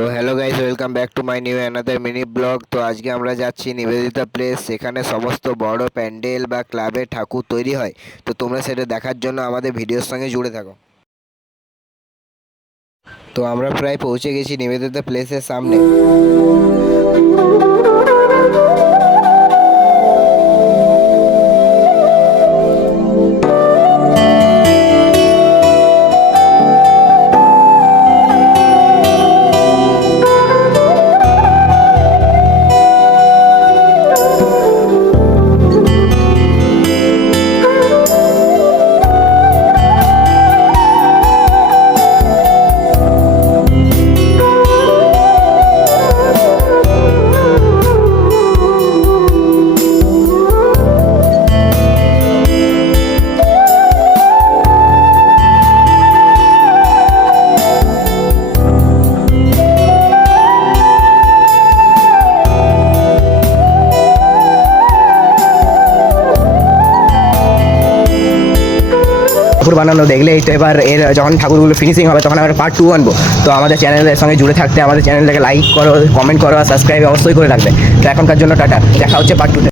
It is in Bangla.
তো hello guys, welcome back to my new another mini blog. তো আজকে আমরা যাচ্ছি নিবেদিতা প্লেস। সেখানে সমস্ত বড় প্যান্ডেল বা ক্লাবে ঠাকুর তৈরি হয়। তো তোমরা সেটা দেখার জন্য আমাদের ভিডিওর সঙ্গে জুড়ে থাকো। তো আমরা প্রায় পৌঁছে গেছি নিবেদিতা প্লেসের সামনে। ঠাকুর বানানো দেখলেই তো এবার এর যখন ঠাকুরগুলো ফিনিশিং হবে তখন আমরা পার্ট 2 আনবো। তো আমাদের চ্যানেলের সঙ্গে জুড়ে থাকতে আমাদের চ্যানেলটাকে লাইক করো, কমেন্ট করো আর সাবস্ক্রাইব অবশ্যই করে রাখবে। তো এখনকার জন্য টাটা, দেখা হচ্ছে পার্ট 2তে।